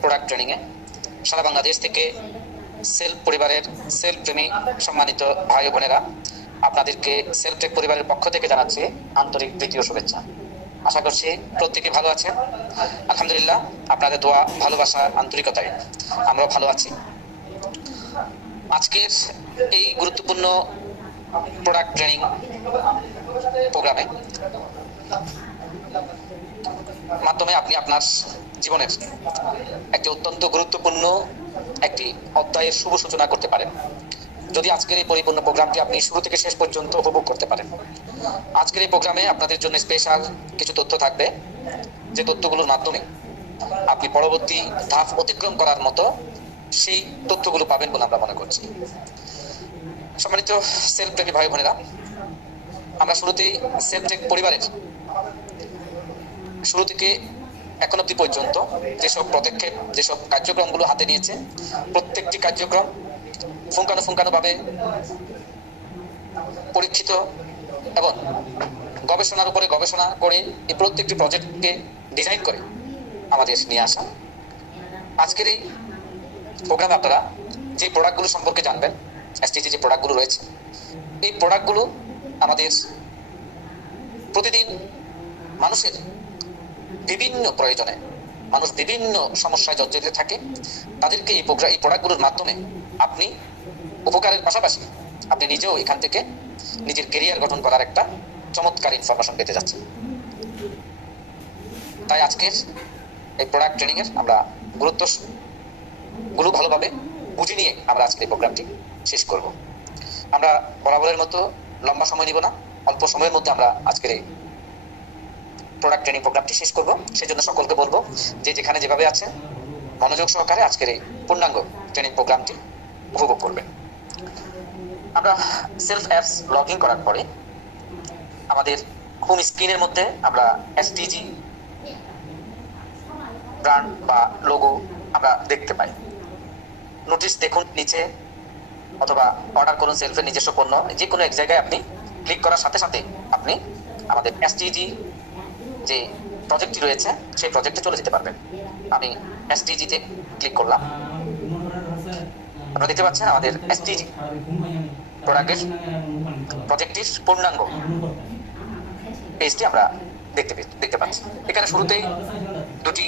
Product ট্রেনিংয়ে সারা বাংলাদেশ থেকে self পরিবারের সেলফ প্রেমী সম্মানিত ভাই বোনেরা, আপনাদেরকে সেলফ টেক পরিবারের পক্ষ থেকে জানাচ্ছি আন্তরিক প্রীতি ও শুভেচ্ছা। আশা করছি প্রত্যেকে ভালো আছেন। আলহামদুলিল্লাহ, আপনাদের দোয়া, ভালোবাসা, আন্তরিকতায় আমরাও ভালো আছি। আজকের এই গুরুত্বপূর্ণ প্রোডাক্ট ট্রেনিং প্রোগ্রামে মাধ্যমে আপনি আপনার জীবনের একটি অত্যন্ত গুরুত্বপূর্ণ একটি অধ্যায়ের শুভ সূচনা করতে পারেন যদি আজকের এই পরিপূর্ণ প্রোগ্রামটি আপনি শুরু থেকে শেষ পর্যন্ত উপভোগ করতে পারেন। আজকের এই প্রোগ্রামে আপনাদের জন্য স্পেশাল কিছু তথ্য থাকবে, যে তথ্যগুলোর মাধ্যমে আপনি পরবর্তী ধাপ অতিক্রম করার মতো সেই তথ্যগুলো পাবেন বলে আমরা মনে করছি। সম্মানিত সেলফ টেক ভাই বোনেরা, আমরা শুরুতেই সেলফ টেক পরিবারের শুরু থেকে এখন অবধি পর্যন্ত যেসব পদক্ষেপ, যেসব কার্যক্রমগুলো হাতে নিয়েছে, প্রত্যেকটি কার্যক্রম পুঙ্খানুপুঙ্খানুভাবে পরীক্ষিত এবং গবেষণার উপরে গবেষণা করে এই প্রত্যেকটি প্রজেক্টকে ডিজাইন করে আমাদের নিয়ে আসা। আজকের এই প্রোগ্রামে আপনারা যে প্রোডাক্টগুলো সম্পর্কে জানবেন, এসটিজি যে প্রোডাক্টগুলো রয়েছে, এই প্রোডাক্টগুলো আমাদের প্রতিদিন মানুষের বিভিন্ন প্রয়োজনে, মানুষ বিভিন্ন সমস্যায় জর্জরিত থাকে, তাদেরকে এই প্রোডাক্টগুলোর মাধ্যমে আপনি উপকারের পাশাপাশি আপনি নিজেও এখান থেকে নিজের কেরিয়ার গঠন করার একটা চমৎকার ইনফরমেশন পেতে যাচ্ছেন। তাই আজকের এই প্রোডাক্ট ট্রেনিংয়ের আমরা গুরুত্বগুলো ভালোভাবে বুঝে নিয়ে আমরা আজকের এই প্রোগ্রামটি শেষ করব। আমরা বরাবরের মতো লম্বা সময় নিব না, অল্প সময়ের মধ্যে আমরা আজকের এই প্রোডাক্ট ট্রেনিং প্রোগ্রামটি শেষ করব। সেজন্য সকলকে বলবো যে যেখানে যেভাবে আছে মনোযোগ সহকারে আজকের এই পূর্ণাঙ্গ ট্রেনিং প্রোগ্রামটি উপভোগ করবেন। আমরা সেলফ অ্যাপস লগ ইন করার পরে আমাদের হোম স্ক্রিনের মধ্যে আমরা এসটিজি ব্র্যান্ড বা লোগো আমরা দেখতে পাই। নোটিশ দেখুন নিচে, অথবা অর্ডার করুন সেলফের নিজস্ব পণ্য, যে কোনো এক জায়গায় আপনি ক্লিক করার সাথে সাথে আপনি আমাদের এসটিজি যে প্রজেক্টটি রয়েছে সেই প্রজেক্টে চলে যেতে পারবেন। আমি এসটিজিতে ক্লিক করলাম। আপনারা দেখতে পাচ্ছেন আমাদের এসটিজি প্রোডাক্টের প্রজেক্টটির পূর্ণাঙ্গ পেজটি আমরা দেখতে পাচ্ছি। এখানে শুরুতেই দুটি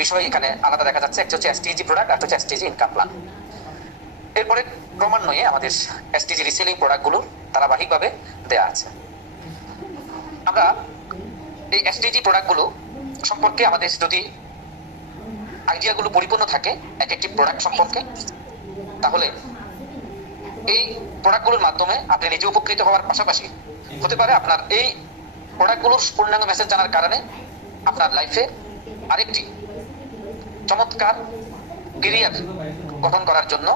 বিষয় এখানে আলাদা দেখা যাচ্ছে, একটা হচ্ছে এসটিজি প্রোডাক্ট, আর হচ্ছে এসটিজি ইনকাম প্ল্যান। এরপরে ক্রমান্বয়ে আমাদের এসটিজি রিসেলিং প্রোডাক্টগুলো ধারাবাহিকভাবে দেওয়া আছে। আমরা এই এসটিজি প্রোডাক্টগুলো সম্পর্কে আমাদের যদি আইডিয়াগুলো পরিপূর্ণ থাকে এক একটি প্রোডাক্ট সম্পর্কে, তাহলে এই প্রোডাক্টগুলোর মাধ্যমে আপনি নিজে উপকৃত হওয়ার পাশাপাশি হতে পারে আপনার এই প্রোডাক্টগুলোর পূর্ণাঙ্গ মেসেজ জানার কারণে আপনার লাইফে আরেকটি চমৎকার কেরিয়ার গঠন করার জন্য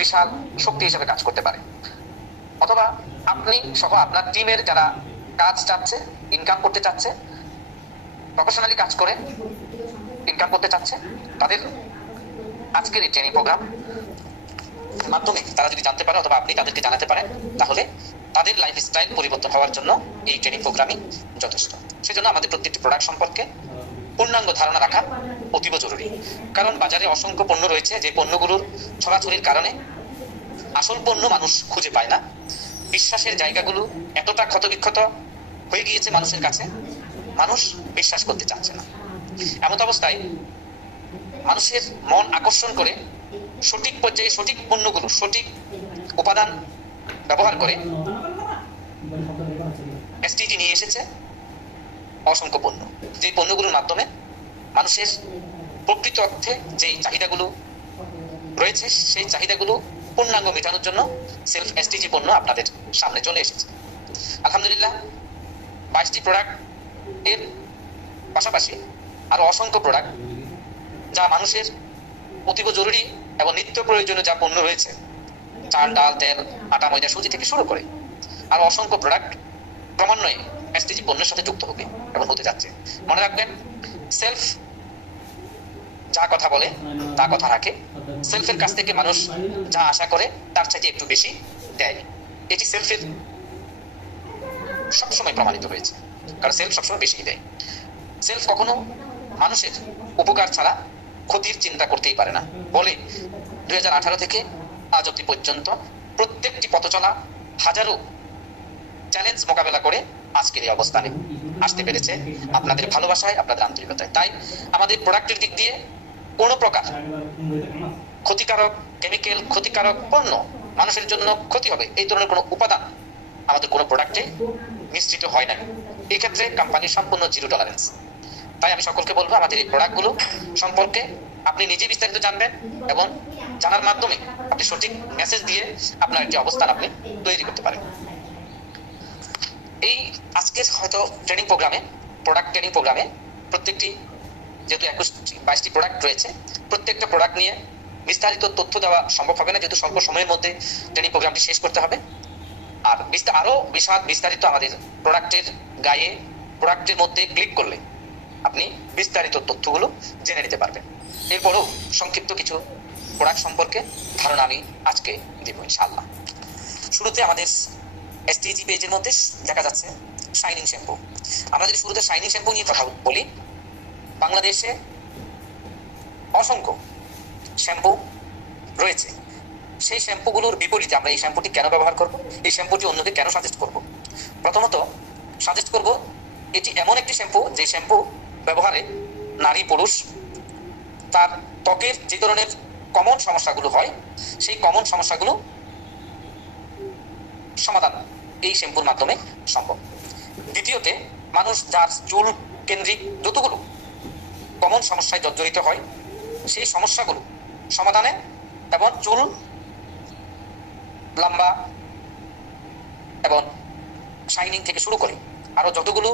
বিশাল শক্তি হিসেবে কাজ করতে পারে। অথবা আপনি সহ আপনার টিমের যারা কাজ চাচ্ছে, ইনকাম করতে চাচ্ছে, প্রফেশনালি কাজ করে ইনকাম করতে চাচ্ছে, তাদের আজকের এই ট্রেনিং প্রোগ্রাম মাধ্যমে তারা যদি জানতে পারে অথবা আপনি তাদেরকে জানাতে পারেন, তাহলে তাদের লাইফস্টাইল পরিবর্তন হওয়ার জন্য এই ট্রেনিং প্রোগ্রামই যথেষ্ট। সেজন্য আমাদের প্রত্যেকটি প্রোডাক্ট সম্পর্কে পূর্ণাঙ্গ ধারণা রাখা অতীব জরুরি। কারণ বাজারে অসংখ্য পণ্য রয়েছে, যে পণ্যগুলোর ছড়াছড়ির কারণে আসল পণ্য মানুষ খুঁজে পায় না। বিশ্বাসের জায়গাগুলো এতটা ক্ষতবিক্ষত হয়ে গিয়েছে মানুষের কাছে, মানুষ বিশ্বাস করতে চাচ্ছে না। এমন অবস্থায় মানুষের মন আকর্ষণ করে সঠিক পর্যায়ে সঠিক পণ্যগুলো, সঠিক উপাদান ব্যবহার করে এসটিজি নিয়ে এসেছে অসংখ্য পণ্য, যে পণ্যগুলোর মাধ্যমে মানুষের প্রকৃত অর্থে যেই চাহিদাগুলো রয়েছে সেই চাহিদাগুলো পূর্ণাঙ্গ মেটানোর জন্য সেলফ এসটিজি পণ্য আপনাদের সামনে চলে এসেছে। আলহামদুলিল্লাহ, 22টি প্রোডাক্ট এর পাশাপাশি আরো অসংখ্য প্রোডাক্ট যা মানুষের অতীব জরুরি এবং নিত্য প্রয়োজনীয় যা পণ্য রয়েছে, চাল, ডাল, তেল, আটা, ময়দা, সুজি থেকে শুরু করে আরো অসংখ্য প্রোডাক্ট ক্রমান্বয়ে এসটিজি পণ্যের সাথে যুক্ত হবে এবং হতে যাচ্ছে। মনে রাখবেন, সেলফ যা কথা বলে তা কথা রাখে। সেলফের কাছ থেকে মানুষ যা আশা করে তার চাইতে একটু বেশি দেয়। এটি সেলফের সবসময় প্রমাণিত হয়েছে, কারণ সেলফ সবসময় বেশি দেয়। সেলফ কখনো মানুষের উপকার ছাড়া ক্ষতির চিন্তা করতেই পারে না বলে 2018 থেকে আজ অবধি পর্যন্ত প্রত্যেকটি পথ চলা হাজারো চ্যালেঞ্জ মোকাবেলা করে আজকের এই অবস্থানে আসতে পেরেছে আপনাদের ভালোবাসায়, আপনাদের আন্তরিকতায়। তাই আমাদের প্রোডাক্টের দিক দিয়ে কোনো প্রকার ক্ষতিকারক কেমিক্যাল, ক্ষতিকারক পণ্য, মানুষের জন্য ক্ষতি হবে এই ধরনের কোনো উপাদান আমাদের কোনো প্রোডাক্টে মিশ্রিত হয় না। এই ক্ষেত্রে কোম্পানির সম্পূর্ণ জিরো টলারেন্স। তাই আমি সকলকে বলবো আমাদের এই প্রোডাক্টগুলো সম্পর্কে আপনি নিজে বিস্তারিত জানবেন এবং জানার মাধ্যমে আপনি সঠিক মেসেজ দিয়ে আপনার একটি অবস্থান আপনি তৈরি করতে পারেন। এই আজকের হয়তো ট্রেনিং প্রোগ্রামে, প্রোডাক্ট ট্রেনিং প্রোগ্রামে প্রত্যেকটি যেহেতু 22টি প্রোডাক্ট রয়েছে, প্রত্যেকটা প্রোডাক্ট নিয়ে বিস্তারিত তথ্য দেওয়া সম্ভব হবে না, যেহেতু স্বল্প সময়ের মধ্যে ট্রেনিং প্রোগ্রামটি শেষ করতে হবে। আর আরো বিস্তারিত আমাদের প্রোডাক্টের গায়ে, প্রোডাক্টের মধ্যে ক্লিক করলে আপনি বিস্তারিত তথ্যগুলো জেনে নিতে পারবেন। এরপরও সংক্ষিপ্ত কিছু প্রোডাক্ট সম্পর্কে ধারণা আমি আজকে দেব ইনশাআল্লাহ। শুরুতে আমাদের এসটিজি পেজের মধ্যে দেখা যাচ্ছে শাইনিং শ্যাম্পু। আমরা যদি শুরুতে শাইনিং শ্যাম্পু নিয়ে কথা বলি, বাংলাদেশে অসংখ্য শ্যাম্পু রয়েছে। সেই শ্যাম্পুগুলোর বিপরীতে আমরা এই শ্যাম্পুটি কেন ব্যবহার করব, এই শ্যাম্পুটি অন্যকে কেন সাজেস্ট করব? প্রথমত সাজেস্ট করব, এটি এমন একটি শ্যাম্পু যে শ্যাম্পু ব্যবহারে নারী পুরুষ তার ত্বকের যে ধরনের কমন সমস্যাগুলো হয় সেই কমন সমস্যাগুলো সমাধান এই শ্যাম্পুর মাধ্যমে সম্ভব। দ্বিতীয়তে মানুষ যার চুল কেন্দ্রিক যতগুলো কমন সমস্যায় জর্জরিত হয় সেই সমস্যাগুলো সমাধানে এবং চুল লম্বা এবং শাইনিং থেকে শুরু করে আরো যতগুলো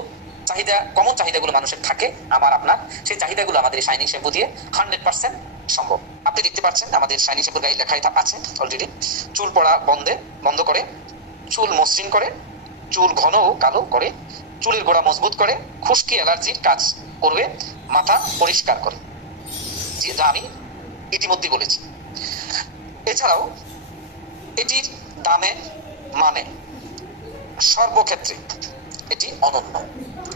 চাহিদা, কমন চাহিদাগুলো মানুষের থাকে আমার আপনার, সেই চাহিদাগুলো আমাদের শাইনিং শ্যাম্পু দিয়ে 100% সম্ভব। আপনি দেখতে পাচ্ছেন আমাদের শাইনিং শ্যাম্পুর গায়ে লেখাই আছে অলরেডি, চুল পড়া বন্ধ করে, চুল মসৃণ করে, চুল ঘন ও কালো করে, চুলের গোড়া মজবুত করে, খুশকি অ্যালার্জির কাজ করবে, মাথা পরিষ্কার করে, যা আমি ইতিমধ্যে বলেছি। এছাড়াও এটির দামে মানে সর্বক্ষেত্রে এটি অনন্য।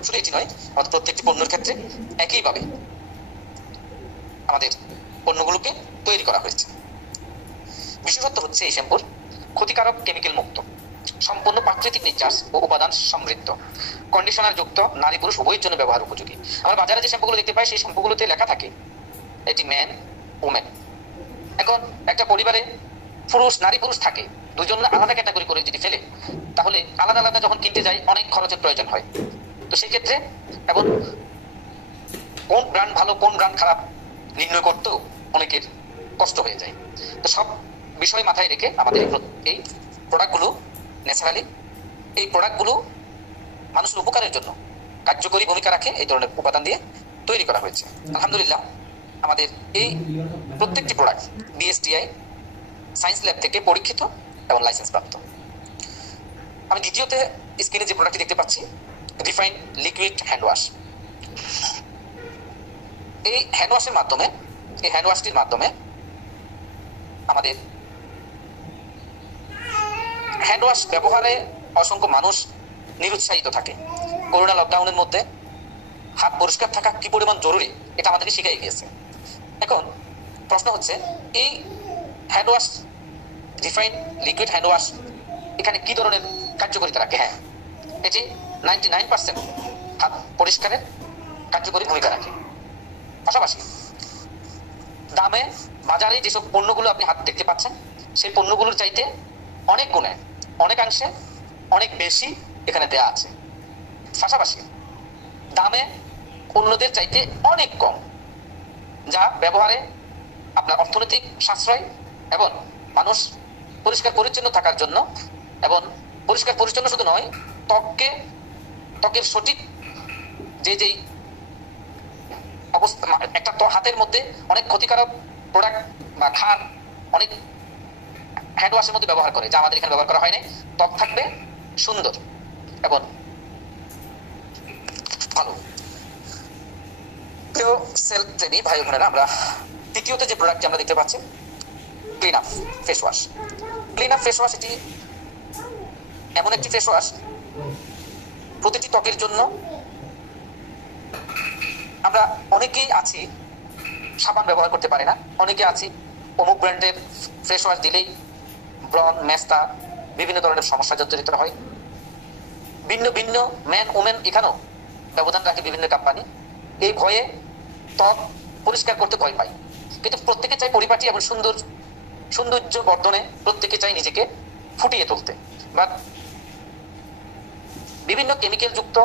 শুধু এটি নয়, আমাদের প্রত্যেকটি পণ্যের ক্ষেত্রে একইভাবে আমাদের পণ্যগুলোকে তৈরি করা হয়েছে। বিশেষত্ব হচ্ছে এই শ্যাম্পুর ক্ষতিকারক কেমিক্যাল মুক্ত, সম্পূর্ণ প্রাকৃতিক নির্যাস ও উপাদান সমৃদ্ধ, কন্ডিশনার যুক্ত, নারী পুরুষ উভয়ের জন্য ব্যবহার উপযোগী। আমরা বাজারে যে শ্যাম্পুগুলো দেখতে পাই সেই শ্যাম্পুগুলোতে লেখা থাকে এটি ম্যান ওমেন। এখন একটা পরিবারে নারী পুরুষ থাকে, দুজন আলাদা ক্যাটাগরি করে যদি ফেলে তাহলে আলাদা আলাদা যখন কিনতে যাই অনেক খরচের প্রয়োজন হয়। তো সেই ক্ষেত্রে এবং কোন ব্র্যান্ড ভালো কোন ব্র্যান্ড খারাপ নির্ণয় করতেও অনেকের কষ্ট হয়ে যায়। তো সব বিষয় মাথায় রেখে আমাদের এই প্রোডাক্টগুলো ন্যাচারালি, এই প্রোডাক্টগুলো মানুষের উপকারের জন্য কার্যকরী ভূমিকা রাখে এই ধরনের উপাদান দিয়ে তৈরি করা হয়েছে। আলহামদুলিল্লাহ আমাদের এই প্রত্যেকটি প্রোডাক্ট বিএসটিআই সায়েন্স ল্যাব থেকে পরীক্ষিত এবং লাইসেন্স প্রাপ্ত। আমি দ্বিতীয়তে স্ক্রিনে যে প্রোডাক্টটি দেখতে পাচ্ছি রিফাইন্ড লিকুইড হ্যান্ড ওয়াশ। এই হ্যান্ড ওয়াশটির মাধ্যমে আমাদের হ্যান্ড ওয়াশ ব্যবহারে অসংখ্য মানুষ নিরুৎসাহিত থাকে। করোনা লকডাউনের মধ্যে হাত পরিষ্কার থাকা কি পরিমাণ জরুরি এটা আমাদেরকে শিখিয়ে গিয়েছে। এখন প্রশ্ন হচ্ছে এই hand wash, refined liquid hand wash এখানে কি ধরনের কার্যকারিতা রাখে? হ্যাঁ, এটি 99% হাত পরিষ্কারের কার্যকরী ভূমিকা রাখে। পাশাপাশি দামে বাজারে যেসব পণ্যগুলো আপনি হাত দেখতে পাচ্ছেন সেই পণ্যগুলোর চাইতে অনেক গুণে, অনেকাংশে অনেক বেশি এখানে দেয়া আছে। পাশাপাশি দামে অন্যদের চাইতে অনেক কম, যা ব্যবহারে আপনার অর্থনৈতিক সাশ্রয় এবং মানুষ পরিষ্কার পরিচ্ছন্ন থাকার জন্য, এবং পরিষ্কার পরিচ্ছন্ন শুধু নয়, ত্বকের সঠিক যেই অবস্থা, একটা হাতের মধ্যে অনেক ক্ষতিকারক প্রোডাক্ট বা খান অনেক হ্যান্ড ওয়াশের মধ্যে ব্যবহার করে, যা আমাদের এখানে ব্যবহার করা হয় না। ত্বক থাকবে সুন্দর এবং ভালো। প্রিয় সেলফ ট্রেনি ভাই বোনেরা, আমরা তৃতীয়তে যে প্রোডাক্টটি আমরা দেখতে পাচ্ছি clean up face wash. Clean up face wash এটি এমন একটি ফেস ওয়াশ প্রতিটি ত্বকের জন্য আমরা অনেকেই আছি সাবান ব্যবহার করতে পারে না, অনেকে আছি অমুক ব্র্যান্ডের ফেস ওয়াশ দিলেই ব্রণ, মেস্তা, বিভিন্ন ধরনের সমস্যা জর্জরিত হয়। ভিন্ন ভিন্ন ম্যান ওমেন এখানেও ব্যবধান রাখে বিভিন্ন কোম্পানি। এই ভয়ে ত্বক পরিষ্কার করতে ভয় পায়, কিন্তু প্রত্যেকে চাই পরিপাটি এবং সৌন্দর্য বর্ধনে, প্রত্যেকে চাই নিজেকে ফুটিয়ে তুলতে। বাট বিভিন্ন কেমিক্যাল যুক্ত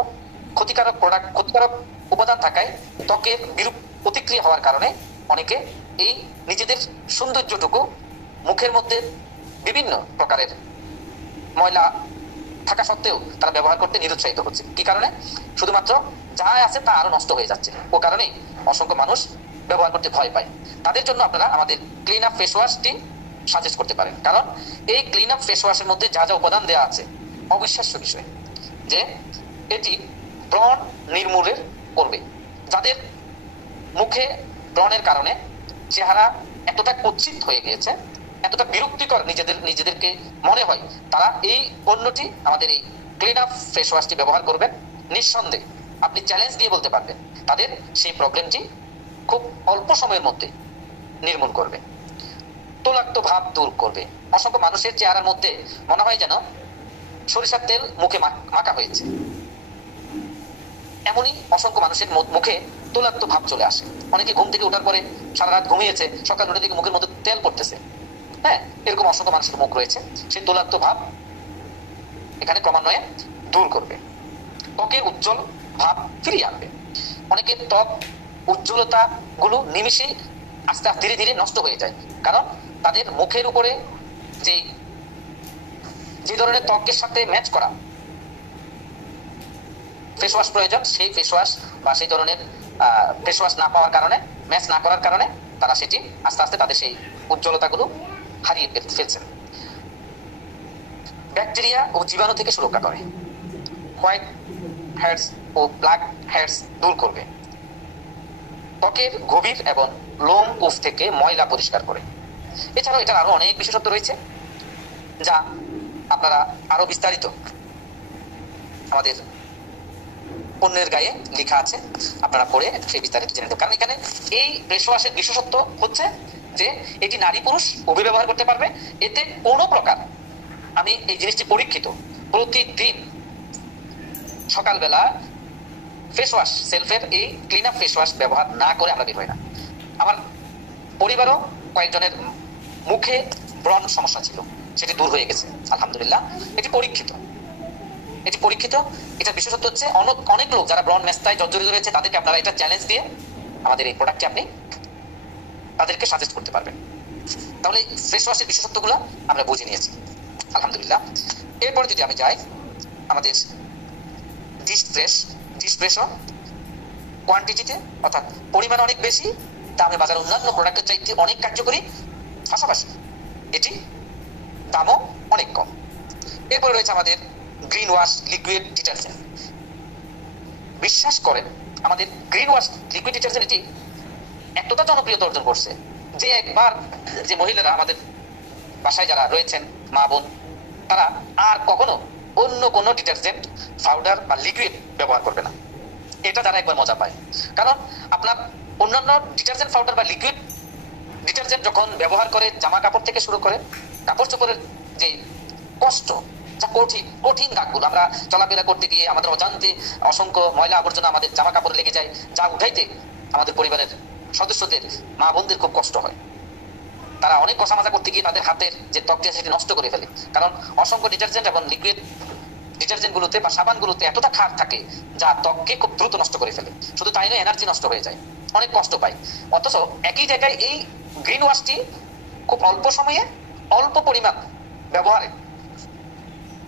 ক্ষতিকারক প্রোডাক্ট, ক্ষতিকারক উপাদান থাকায় ত্বকের বিরূপ প্রতিক্রিয়া হওয়ার কারণে অনেকে এই নিজেদের সৌন্দর্যটুকু মুখের মধ্যে বিভিন্ন প্রকারের ময়লা থাকা সত্ত্বেও তারা ব্যবহার করতে নিরুৎসাহিত হচ্ছে। কি কারণে? শুধুমাত্র যা আছে তা আরো নষ্ট হয়ে যাচ্ছে। ও কারণেই অসংখ্য মানুষ ব্যবহার করতে ভয় পায়। তাদের জন্য আপনারা আমাদের ক্লিন আপ ফেস ওয়াশটি সাজেস্ট করতে পারেন, কারণ এই ক্লিন আপ ফেস ওয়াশের মধ্যে যা যা উপাদান দেওয়া আছে অবিশ্বাস্য বিষয়, যে এটি ব্রণ নির্মূলের করবে। যাদের মুখে ব্রণের কারণে চেহারা এতটা কুৎসিত হয়ে গিয়েছে, এতটা বিরক্তিকর নিজেদেরকে মনে হয়, তারা এই পণ্যটি, আমাদের এই ক্লিন আপ ফেস ওয়াশটি ব্যবহার করবেন। নিঃসন্দেহে আপনি চ্যালেঞ্জ দিয়ে বলতে পারবেন তাদের সেই প্রবলেমটি খুব অল্প সময়ের মধ্যে নির্মূল করবে, তৈলাক্ত ভাব দূর করবে। অসংখ্য মানুষের চেহারার মধ্যে মনে হয় যেন সরিষার তেল মুখে মাখা হয়েছে, এমনই অসংখ্য মানুষের মুখে তৈলাক্ত ভাব চলে আসে। অনেকে ঘুম থেকে ওঠার পরে সারা রাত ঘুমিয়েছে, সকাল উঠে থেকে মুখের মধ্যে তেল পড়তেছে। হ্যাঁ, এরকম অসংখ্য মানুষের মুখ রয়েছে। সেই তৈলাক্ত ভাব এখানে ক্রমান্বয়ে দূর করবে, ত্বকের উজ্জ্বল ভাব ফিরিয়ে আনবে। অনেকের ত্বক উজ্জ্বলতা গুলো নিমিষে আস্তে আস্তে ধীরে ধীরে নষ্ট হয়ে যায়, কারণ তাদের মুখের উপরে যে ধরনের ত্বকের সাথে ম্যাচ করা ফেস ওয়াশ প্রয়োজন, সেই ফেস ওয়াশ বা সেই ধরনের ফেস ওয়াশ না পাওয়ার কারণে, ম্যাচ না করার কারণে তারা সেটি আস্তে আস্তে তাদের সেই উজ্জ্বলতাগুলো হারিয়ে ফেলছেন। ব্যাকটেরিয়া ও জীবাণু থেকে সুরক্ষা করে, হোয়াইট হেডস ও ব্ল্যাক হেডস দূর করবে, ত্বকের গভীর এবং লোম কূপ থেকে ময়লা পরিষ্কার করে। এছাড়াও এটার আরো অনেক বিশেষত্ব রয়েছে, যা আপনারা আরো বিস্তারিত আমাদের পণ্যের গায়ে লেখা আছে, আপনারা পড়ে সেই বিস্তারিত জেনে নেবেন। কারণ এখানে এই ফেস ওয়াশের বিশেষত্ব হচ্ছে যে এটি নারী পুরুষ উভয় ব্যবহার করতে পারবে। এতে কোনো প্রকার, আমি এই জিনিসটি পরীক্ষিত, প্রতিদিন সকালবেলা ফেস ওয়াশ, সেলফের এই ক্লিন আপ ফেস ওয়াশ ব্যবহার না করে আমরা বের হই না। আমার পরিবারও কয়েকজনের মুখে ব্রণ সমস্যা ছিল, সেটি দূর হয়ে গেছে আলহামদুলিল্লাহ। এটি পরীক্ষিত, এটা বিশেষত্ব হচ্ছে অনেক লোক যারা ব্রণ মেস্তায় জর্জরিত রয়েছে তাদেরকে আপনারা এটা চ্যালেঞ্জ দিয়ে আমাদের এই প্রোডাক্টটি আপনি তাদেরকে সাজেস্ট করতে পারবেন। তাহলে ফেস ওয়াশের বিশেষত্বগুলো আমরা বুঝে নিয়েছি আলহামদুলিল্লাহ। এরপরে যদি আমি যাই, আমাদের ডিসপ্রেশন কোয়ান্টিটিতে, অর্থাৎ পরিমাণ অনেক বেশি, দামে বাজার অন্যান্য প্রোডাক্টের চাইতে অনেক কার্যকরী, পাশাপাশি এটি দামও অনেক কম। এরপরে রয়েছে আমাদের গ্রিন ওয়াশ লিকুইড ডিটারজেন্ট। বিশ্বাস করেন আমাদের গ্রিন ওয়াশ লিকুইড ডিটারজেন্ট এটি এতটা জনপ্রিয়তা অর্জন করছে যে একবার যে মহিলারা আমাদের বাসায় যারা রয়েছেন, মা বোন, তারা আর কখনো অন্য কোনো ডিটারজেন্ট পাউডার বা লিকুইড ব্যবহার করবে না। এটা তারা একবার মজা পায়, কারণ আপনার অন্যান্য ডিটারজেন্ট পাউডার বা লিকুইড ডিটারজেন্ট যখন ব্যবহার করে জামা কাপড় থেকে শুরু করে কাপড় চোপড়ের যে কষ্ট, যা কঠিন দাগগুলো আমরা চলাফেরা করতে গিয়ে আমাদের অজান্তে অসংখ্য ময়লা আবর্জনা আমাদের জামা কাপড়ে লেগে যায়, যা উঠাইতে আমাদের পরিবারের সদস্যদের, মা বোনদের খুব কষ্ট হয়। তারা অনেক কষা মাজা করতে গিয়ে তাদের হাতের যে ত্বকটি সেটি নষ্ট করে ফেলে, কারণ অসংখ্য ডিটারজেন্ট এবং লিকুইড ডিটারজেন্টগুলোতে বা সাবানগুলোতে এতটা ক্ষার থাকে যা ত্বককে খুব দ্রুত নষ্ট করে ফেলে। শুধু তাই নয়, এনার্জি নষ্ট হয়ে যায়, অনেক কষ্ট পায়। অথচ একই জায়গায় এই গ্রিন ওয়াশটি খুব অল্প সময়ে অল্প পরিমাণ ব্যবহারে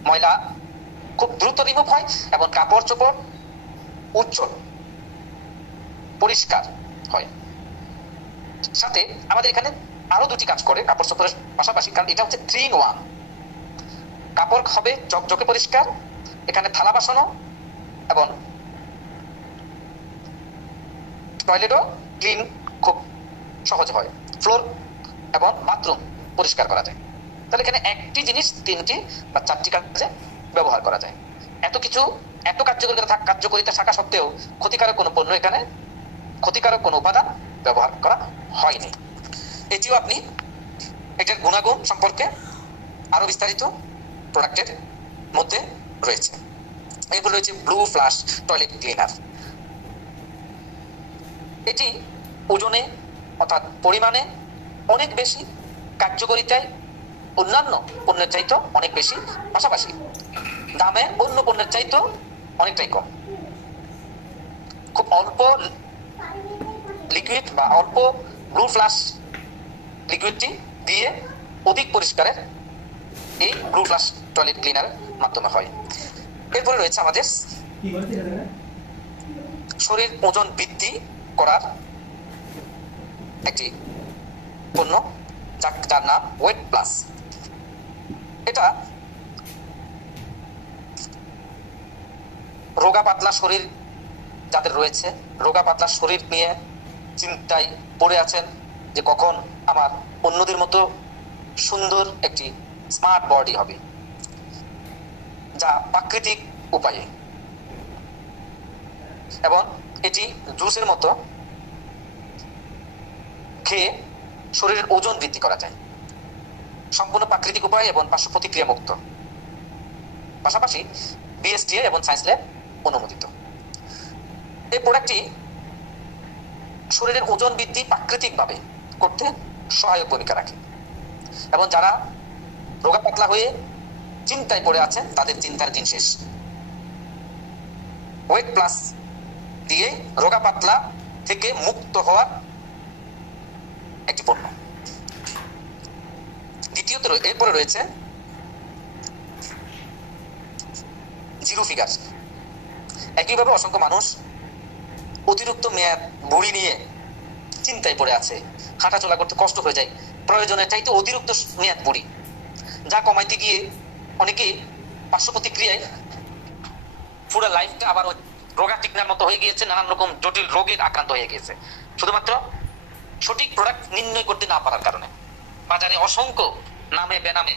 ময়লা খুব দ্রুত রিমুভ হয় এবং কাপড় চোপড় উজ্জ্বল পরিষ্কার হয়। সাথে আমাদের এখানে আরো দুটি কাজ করে কাপড় চোপড়ের পাশাপাশি, কারণ এটা হচ্ছে 3 in 1। কাপড় হবে চকচকে পরিষ্কার, এখানে থালা বাসনও এবং টয়লেটও ক্লিন খুব সহজ হয়, ফ্লোর এবং বাথরুম পরিষ্কার করা যায়। তাহলে এখানে একটি জিনিস 3টি বা 4টি কাজে ব্যবহার করা যায়। এত কার্যকারিতা থাকা সত্ত্বেও ক্ষতিকারক কোনো পণ্য এখানে ক্ষতিকারক কোনো উপাদান ব্যবহার করা হয়নি। এটিও আপনি এটার গুণাগুণ সম্পর্কে আরো বিস্তারিত প্রোডাক্টের মধ্যে রয়েছে। এরপর রয়েছে ব্লু ফ্লাশ টয়লেট ক্লিনার। এটি ওজনে অর্থাৎ পরিমাণে অনেক বেশি, কার্যকারিতায় অন্যান্য পণ্যের চাইতে অনেক বেশি, পাশাপাশি দামে অন্য পণ্যের চাইতে অনেকটাই কম। খুব অল্প লিকুইড বা অল্প ব্লু ফ্লাশ লিকুইডটি দিয়ে অধিক পরিষ্কারের এই ব্লু ফ্লাশ টয়লেট ক্লিনারের মাধ্যমে হয়। এরপরে রয়েছে আমাদের শরীর ওজন বৃদ্ধি করার একটি পণ্য, যার নাম ওয়েট প্লাস। এটা রোগা পাতলা শরীর যাদের রয়েছে, রোগা পাতলা শরীর নিয়ে চিন্তায় পড়ে আছেন যে কখন আমার অন্যদের মতো সুন্দর একটি স্মার্ট বডি হবে, যা প্রাকৃতিক উপায়ে এবং এটি জুসের মতো খেয়ে শরীরের ওজন বৃদ্ধি করা যায়, সম্পূর্ণ প্রাকৃতিক উপায় এবং পার্শ্ব প্রতিক্রিয়া মুক্ত, পাশাপাশি বিএসটিএ এবং সায়েন্স ল্যাব অনুমোদিত। এই প্রোডাক্টটি শরীরের ওজন বৃদ্ধি প্রাকৃতিকভাবে করতে সহায়ক ভূমিকা রাখে এবং যারা রোগা পাতলা হয়ে চিন্তায় পড়ে আছেন তাদের চিন্তার দিন শেষ। ওয়েট প্লাস দিয়ে রোগা পাতলা থেকে মুক্ত হওয়ার একটি পণ্য। দ্বিতীয়ত এরপরে রয়েছে জিরো ফিগার। একইভাবে অসংখ্য মানুষ অতিরিক্ত মেয়াদ বুড়ি নিয়ে চিন্তায় পড়ে আছে, হাঁটাচলা করতে কষ্ট হয়ে যায়, প্রয়োজনের চাইতে অতিরিক্ত মেয়াদ বুড়ি, যা কমাইতে গিয়ে অনেকেই পার্শ্ব প্রতিক্রিয়ায় পুরো লাইফটা আবার রোগা টিকনার মতো হয়ে গিয়েছে, নানান রকম জটিল রোগের আক্রান্ত হয়ে গিয়েছে, শুধুমাত্র সঠিক প্রোডাক্ট নির্ণয় করতে না পারার কারণে। বাজারে অসংখ্য নামে বেনামে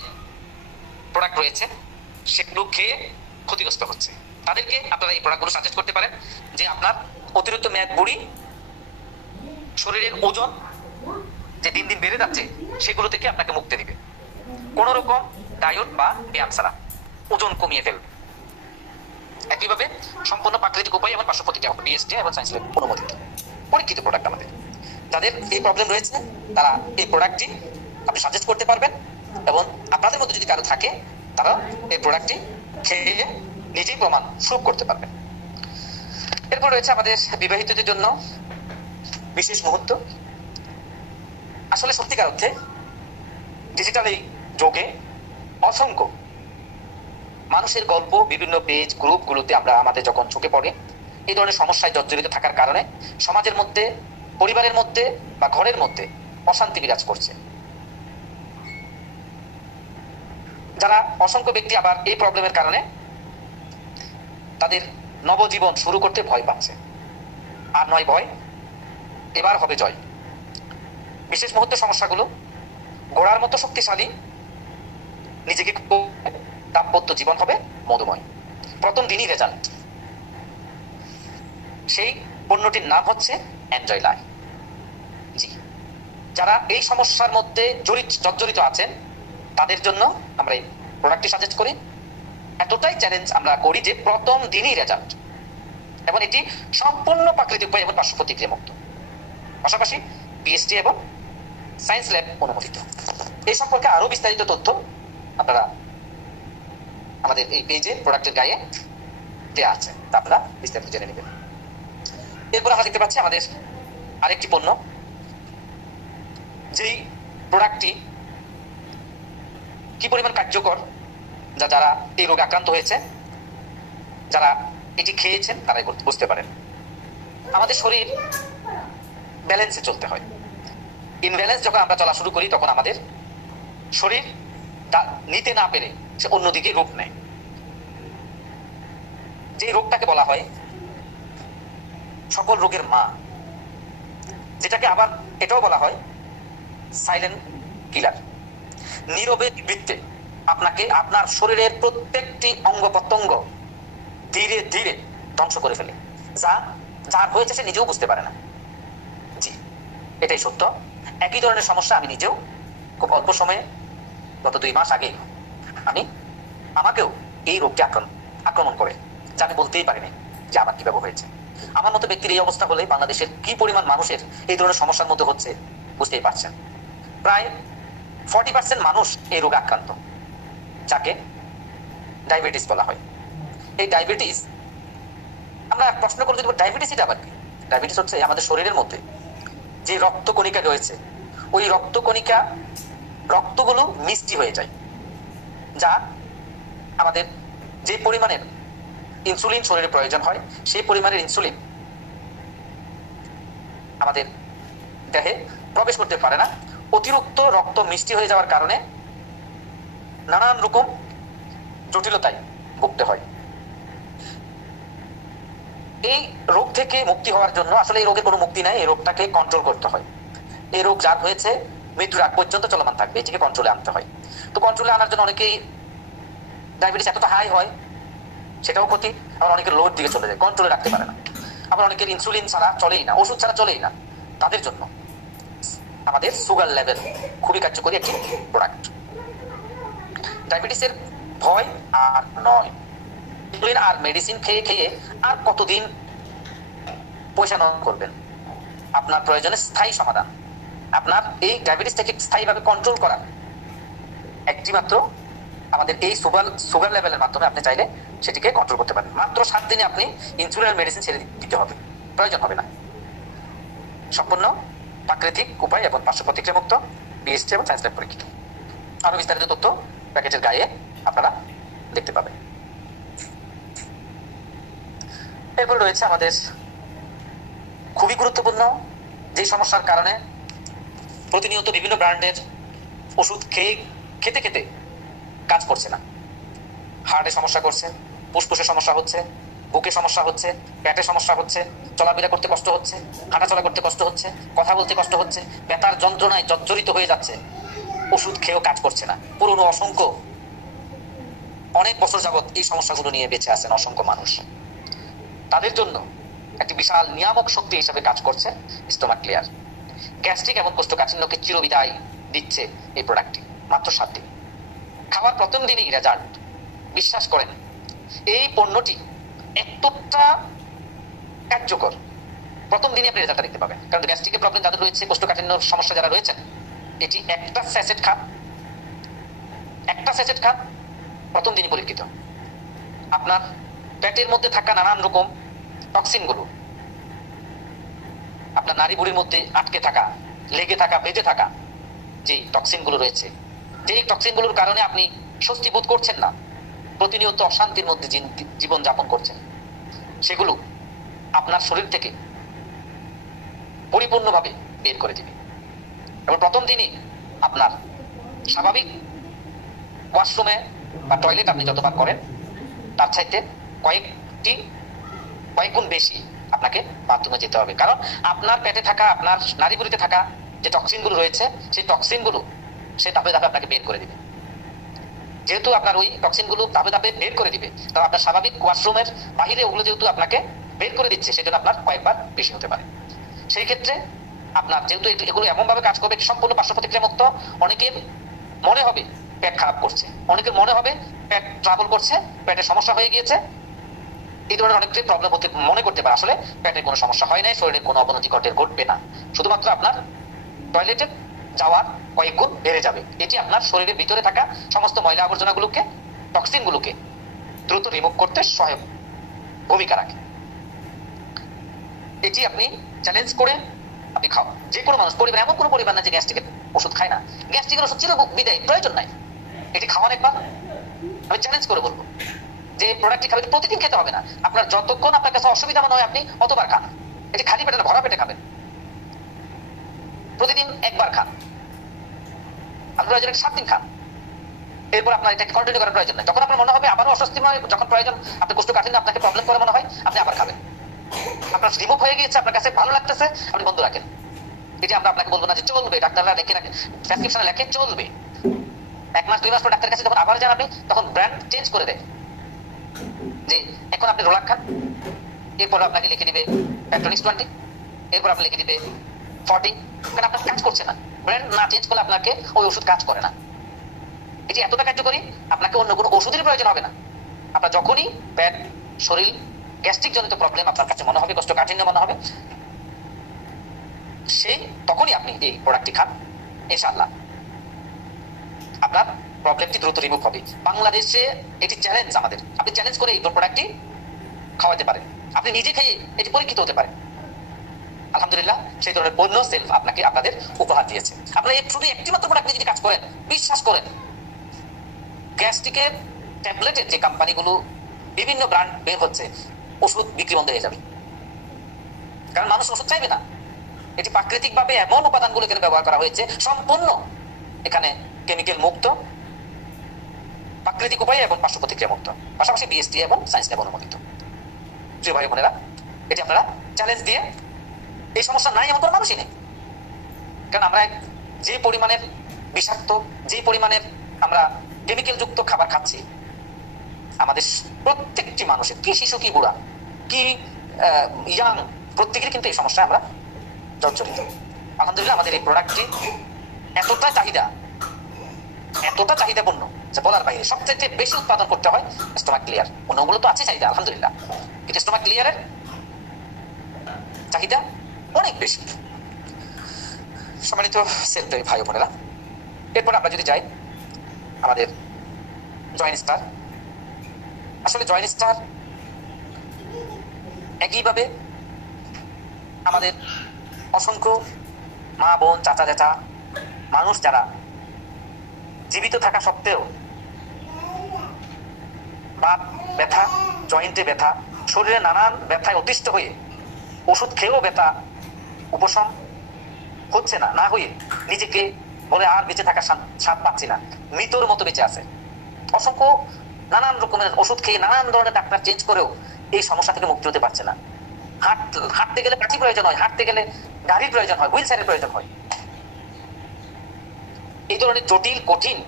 প্রোডাক্ট রয়েছে, সেগুলো খেয়ে ক্ষতিগ্রস্ত হচ্ছে। তাদেরকে আপনারা এই প্রোডাক্টগুলো সাজেস্ট করতে পারেন যে আপনার অতিরিক্ত মেয়াদ বুড়ি, শরীরের ওজন যে দিন দিন বেড়ে যাচ্ছে, সেগুলো থেকে আপনাকে মুক্তি দিবে। কোন রকম ডায়েট বা ব্যায়াম ছাড়া ওজন কমিয়ে ফেলবে। একইভাবে সম্পূর্ণ প্রাকৃতিক উপায় এবং পার্শ্ব প্রতিক্রিয়া বিএসটি এবং সায়েন্স ল্যাব অনুমোদিত পরীক্ষিত প্রোডাক্ট। আমাদের যাদের এই প্রবলেম রয়েছে তারা এই প্রোডাক্টটি আপনি সাজেস্ট করতে পারবেন এবং আপনাদের মধ্যে যদি কারো থাকে তারা এই প্রোডাক্টটি খেয়ে নিজেই প্রমাণ প্রুভ করতে পারবেন। এরপর রয়েছে আমাদের বিবাহিতদের জন্য বিশেষ মুহূর্ত। আসলে সত্যিকার অর্থে ডিজিটাল এই যুগে অসংখ্য মানুষের গল্প বিভিন্ন পেজ গ্রুপগুলোতে আমরা আমাদের যখন চোখে পড়ে এই ধরনের সমস্যায় জর্জরিত থাকার কারণে সমাজের মধ্যে, পরিবারের মধ্যে বা ঘরের মধ্যে অশান্তি বিরাজ করছে। যারা অসংখ্য ব্যক্তি আবার এই প্রবলেমের কারণে তাদের নবজীবন শুরু করতে ভয় পাচ্ছে। আর নয় ভয়, এবার হবে জয়। বিশেষ মুহূর্তে সমস্যাগুলো গোড়ার মতো শক্তিশালী, নিজেকে দাম্পত্য জীবন হবে মধুময়। প্রথম দিনই রেজাল্ট। সেই পণ্যটির নাম হচ্ছে এনজয় লাইফ। জি, যারা এই সমস্যার মধ্যে জর্জরিত আছেন তাদের জন্য আমরা এই প্রোডাক্টটি সাজেস্ট করি। এতটাই চ্যালেঞ্জ আমরা করি যে প্রথম দিনই রেজাল্ট, এবং এটি সম্পূর্ণ প্রাকৃতিক উপায় এবং পার্শ্ব প্রতিক্রিয়া মুক্ত, পাশাপাশি বিএসটি এবং সায়েন্স ল্যাব অনুমোদিত। এই সম্পর্কে আরো বিস্তারিত তথ্য আপনারা আমাদের এই পেজে প্রোডাক্টের গায়ে দেওয়া আছে, তা আপনারা বিস্তারিত জেনে নেবেন। এরপর আমরা দেখতে পাচ্ছি আমাদের আরেকটি পণ্য, যেই প্রোডাক্টটি কি পরিমাণ কার্যকর, যারা এই রোগে আক্রান্ত হয়েছে, যারা এটি খেয়েছেন তারাই বুঝতে পারেন। আমাদের শরীর ব্যালেন্সে চলতে হয়। ইনব্যালেন্স যখন আমরা চলা শুরু করি তখন আমাদের শরীর নিতে না পেরে সে অন্যদিকে রূপ নেয়। যে রোগটাকে বলা হয় সকল রোগের মা, যেটাকে আবার এটাও বলা হয় সাইলেন্ট কিলার। নীরবে বৃত্তে আপনাকে আপনার শরীরের প্রত্যেকটি অঙ্গ প্রত্যঙ্গ ধীরে ধীরে ধ্বংস করে ফেলে, যার হয়েছে সে নিজেও বুঝতে পারে না। এটাই সত্য। একই ধরনের সমস্যা আমি নিজেও খুব অল্প সময়ে গত 2 মাস আগে আমাকেও এই রোগটি আক্রমণ করে, যা আমি বলতেই পারিনি যে আমার কিভাবে হয়েছে। আমার মতো ব্যক্তির এই অবস্থা হলে বাংলাদেশের কি পরিমাণ মানুষের এই ধরনের সমস্যার মধ্যে হচ্ছে বুঝতেই পারছেন। প্রায় 40% মানুষ এই রোগে আক্রান্ত, যাকে ডায়াবেটিস বলা হয়। এই ডায়াবেটিস, আমরা প্রশ্ন করে যদি ডায়াবেটিস এটা আবার কি? ডায়াবেটিস হচ্ছে আমাদের শরীরের মধ্যে যে রক্তকণিকা রয়েছে, ওই রক্তকণিকা রক্তগুলো মিষ্টি হয়ে যায়, যা আমাদের যে পরিমাণের ইনসুলিন শরীরে প্রয়োজন হয় সেই পরিমাণের ইনসুলিন আমাদের দেহে প্রবেশ করতে পারে না। অতিরিক্ত রক্ত মিষ্টি হয়ে যাওয়ার কারণে নানান রকম জটিলতায় ভুগতে হয়। এই রোগ থেকে মুক্তি হওয়ার জন্য, আসলে এই রোগের কোনো মুক্তি নাই, এই রোগটাকে কন্ট্রোল করতে হয়। এই রোগ যার হয়েছে মৃত্যুর আগ পর্যন্ত চলমান থাকবে, এটিকে কন্ট্রোলে আনতে হয়। তো কন্ট্রোলে আনার জন্য অনেকেই ডায়াবেটিস এতটা হাই হয় সেটাও ক্ষতি, আবার অনেকের লোড দিকে চলে যায়, কন্ট্রোলে রাখতে পারে না। আবার অনেকের ইনসুলিন ছাড়া চলেই না, ওষুধ ছাড়া চলেই না। তাদের জন্য আমাদের সুগার লেভেল খুবই কার্যকরী একটি প্রোডাক্ট। ডায়াবেটিসের ভয় আর নয়। ইনসুলিন আর মেডিসিন খেয়ে খেয়ে আর কতদিন পয়সা নষ্ট করবেন? আপনার প্রয়োজনে স্থায়ী সমাধান, আপনার এই ডায়াবেটিস থেকে স্থায়ীভাবে কন্ট্রোল করা একটি মাত্র আমাদের এই সুগার লেভেলের মাধ্যমে আপনি চাইলে সেটিকে কন্ট্রোল করতে পারেন। মাত্র 7 দিনে আপনি ইনসুলিন মেডিসিন ছেড়ে দিতে হবে, প্রয়োজন হবে না। সম্পূর্ণ প্রাকৃতিক উপায় এবং পার্শ্ব প্রতিক্রিয়া মুক্ত, বিএসটি এবং সায়েন্স ল্যাব পরীক্ষিত। আরো বিস্তারিত তথ্য প্যাকেজের গায়ে আপনারা দেখতে পাবেন। এরপরে রয়েছে আমাদের খুবই গুরুত্বপূর্ণ যে সমস্যার কারণে প্রতিনিয়ত বিভিন্ন ব্র্যান্ডের ওষুধ খেতে খেতে কাজ করছে না। হার্টে সমস্যা করছে, ফুসফুসে সমস্যা হচ্ছে, বুকে সমস্যা হচ্ছে, পেটে সমস্যা হচ্ছে, চলাফেরা করতে কষ্ট হচ্ছে, হাঁটাচলা করতে কষ্ট হচ্ছে, কথা বলতে কষ্ট হচ্ছে, ব্যথার যন্ত্রণায় জর্জরিত হয়ে যাচ্ছে, ওষুধ খেয়েও কাজ করছে না। পুরনো অসংখ্য অনেক বছর যাবৎ এই সমস্যাগুলো নিয়ে বেঁচে আছেন অসংখ্য মানুষ। তাদের জন্য একটি বিশাল নিয়ামক শক্তি হিসেবে কাজ করছে স্টোমাক ক্লিয়ার। গ্যাস্ট্রিক এবং কোষ্ঠকাঠিন্যকে চিরবিদায় দিচ্ছে এই প্রোডাক্টটি মাত্র 7 দিন। খাওয়ার প্রথম দিনই রেজাল্ট, বিশ্বাস করেন এই পণ্যটি এতটা কার্যকর, প্রথম দিনই আপনি রেজাল্টটা দেখতে পাবেন। কারণ গ্যাস্ট্রিকের প্রবলেম যাদের রয়েছে, কোষ্ঠকাঠিন্য সমস্যা যারা রয়েছেন, এটি একটা স্যাচেট খান, প্রথম দিনই পরীক্ষিত। আপনার পেটের মধ্যে থাকা নানান রকম টক্সিনগুলো, আপনার নাড়ি বুড়ির মধ্যে আটকে থাকা, লেগে থাকা, বেঁধে থাকা যে টক্সিনগুলো রয়েছে, যে টক্সিনগুলোর কারণে আপনি স্বস্তি বোধ করছেন না, প্রতিনিয়ত অশান্তির মধ্যে জীবন যাপন করছেন, সেগুলো আপনার শরীর থেকে পরিপূর্ণভাবে বের করে দিবে। এবং প্রথম দিনই আপনার স্বাভাবিক ওয়াশরুমে বা টয়লেট আপনি যতবার করেন তার চাইতে কয়েক গুণ বেশি আপনাকে বাথরুমে যেতে হবে। কারণ আপনার পেটে থাকা, আপনার নাড়িভুঁড়িতে থাকা যে টক্সিনগুলো রয়েছে, সেই টক্সিনগুলো সে ধাপে ধাপে আপনাকে বের করে দিবে। যেহেতু আপনার ওই টক্সিনগুলো ধাপে ধাপে বের করে দিবে, তবে আপনার স্বাভাবিক ওয়াশরুমের বাহিরে ওগুলো যেহেতু আপনাকে বের করে দিচ্ছে, সেজন্য আপনার কয়েকবার বেশি হতে পারে। সেই ক্ষেত্রে আপনার যেহেতু এগুলো এমনভাবে কাজ করবে, সম্পূর্ণ পার্শ্ব প্রতিক্রিয়া মুক্ত, অনেকের মনে হবে পেট খারাপ করছে, অনেকের মনে হবে পেট ট্রাবল করছে, পেটের সমস্যা হয়ে গিয়েছে, এই ধরনের অনেকটাই প্রবলেম হতে মনে করতে পারে। আসলে পেটের কোনো সমস্যা হয় নাই, শরীরের কোনো অবনতি ঘটবে না, শুধুমাত্র আপনার টয়লেটে যাওয়ার কয়েক গুণ বেড়ে যাবে। এটি আপনার শরীরের ভিতরে থাকা সমস্ত ময়লা আবর্জনাগুলোকে, টক্সিনগুলোকে দ্রুত রিমুভ করতে সহায়ক ভূমিকা রাখে। এটি আপনি চ্যালেঞ্জ করে আপনি খাওয়া, যে কোনো মানুষ, পরিবার, এমন কোনো পরিবার না যে গ্যাস্ট্রিকের ওষুধ খায় না। গ্যাস্ট্রিকের ওষুধ ছিল বিদায়, প্রয়োজন নাই, এটি খাওয়ান একবার। আমি চ্যালেঞ্জ করে বলবো যে প্রোডাক্টটি খাবেন, প্রতিদিন খেতে হবে না, আপনার যতক্ষণ আপনার কাছে অসুবিধা মনে হয় আপনি অতবার খান। এটি খালি পেটে না, ভরা পেটে খাবেন, প্রতিদিন একবার খান, আপনি প্রয়োজন 7 দিন খান। এরপর আপনার এটাকে কন্টিনিউ করার প্রয়োজন নেই। যখন আপনার মনে হবে আবারও অস্বস্তিময়, যখন প্রয়োজন, আপনি কোষ্ঠকাঠিন্য আপনাকে প্রবলেম করে মনে হয়, আপনি আবার খাবেন। আপনার রিমুভ হয়ে গিয়েছে, আপনার কাছে ভালো লাগতেছে, আপনি বন্ধ রাখেন। এটি আমরা আপনাকে বলবো না যে চলবে, ডাক্তাররা লেখে রাখেন, প্রেসক্রিপশনে লেখে চলবে। 1 মাস 2 মাস পর ডাক্তারের কাছে যখন আবার যান, আপনি তখন ব্র্যান্ড চেঞ্জ করে দেয় যে এখন আপনি রোলাক খান, এরপর আপনাকে লিখে দিবে প্যাট্রোনিক্স 20, এরপর আপনি লিখে দিবে 40, কারণ আপনার কাজ করছে না। ব্র্যান্ড না চেঞ্জ করলে আপনাকে ওই ওষুধ কাজ করে না। এটি এতটা কার্যকরী, আপনাকে অন্য কোনো ওষুধের প্রয়োজন হবে না। আপনার যখনই পেট, শরীর, গ্যাস্ট্রিক জনিত প্রবলেম আপনার কাছে মনে হবে, কোষ্ঠকাঠিন্য মনে হবে, তখনই আপনি এই প্রোডাক্টটি খান, ইনশাআল্লাহ আপনার প্রবলেমটি দ্রুত রিমুভ হবে। বাংলাদেশে এটি চ্যালেঞ্জ আমাদের, আপনি চ্যালেঞ্জ করে এই প্রোডাক্টটি খাওয়াতে পারেন, আপনি নিজে খেয়ে এটি পরীক্ষিত হতে পারেন। আলহামদুলিল্লাহ সেই ধরনের পণ্য সেলফ আপনাকে আপনাদের উপহার দিয়েছে। আপনারা শুধু একটি মাত্র প্রোডাক্ট নিয়ে যদি কাজ করেন, বিশ্বাস করেন গ্যাস্ট্রিকের ট্যাবলেটের যে কোম্পানিগুলো বিভিন্ন ব্র্যান্ড বের হচ্ছে, ওষুধ বিক্রি বন্ধ হয়ে যাবে, কারণ মানুষ ওষুধ চাইবে না। এটি প্রাকৃতিকভাবে এমন উপাদানগুলো এখানে ব্যবহার করা হয়েছে, সম্পূর্ণ এখানে কেমিক্যাল মুক্ত, প্রাকৃতিক উপায়ে এবং পার্শ্ব প্রতিক্রিয়া মুক্ত, পাশাপাশি বিএসটি এবং সায়েন্স ল্যাব অনুমোদিত। প্রিয় ভাই বোনেরা, এটি আপনারা চ্যালেঞ্জ দিয়ে, এই সমস্যা নাই এমন কোনো মানুষই নেই। কারণ আমরা যে পরিমাণের বিষাক্ত, যে পরিমাণের আমরা কেমিক্যাল যুক্ত খাবার খাচ্ছি, আমাদের প্রত্যেকটি মানুষের, কি শিশু কি বুড়া কি ইয়াং, প্রত্যেকেরই কিন্তু এই সমস্যায় আমরা জর্জরিত। আলহামদুলিল্লাহ আমাদের এই প্রোডাক্টটি এতটা চাহিদাপূর্ণ যে বলার বাইরে। সবচেয়ে বেশি উৎপাদন করতে হয় স্টোমাক ক্লিয়ার, অন্যগুলো তো আছে চাহিদা আলহামদুলিল্লাহ, কিন্তু স্টোমাক ক্লিয়ারের চাহিদা অনেক বেশি। সম্মানিত সেলফ ভাই বোনেরা, এরপর আমরা যদি যাই আমাদের জয়েন্ট স্টার। আসলে জয়েন্ট স্টার একইভাবে আমাদের অসংখ্য মা বোন, চাচা জ্যাঠা মানুষ যারা জীবিত থাকা সত্ত্বেও বাত ব্যথা, জয়েন্টে ব্যথা, শরীরে নানান ব্যথায় অতিষ্ঠ হয়ে ওষুধ খেয়েও ব্যথা উপশম হচ্ছে না, না হয়ে নিজেকে বলে আর বেঁচে থাকার স্বাদ পাচ্ছি না, মৃতর মতো বেঁচে আছে। অসংখ্য নানান রকমের ওষুধ খেয়ে নানান ধরনের ডাক্তার চেঞ্জ করেও এই সমস্যা থেকে মুক্তি হতে পারছে না। হাঁটতে গেলে কাঠি প্রয়োজন হয়, হাঁটতে গেলে গাড়ির প্রয়োজন হয়, হুইল চেয়ারের প্রয়োজন হয়। এই ধরনের জটিল কঠিন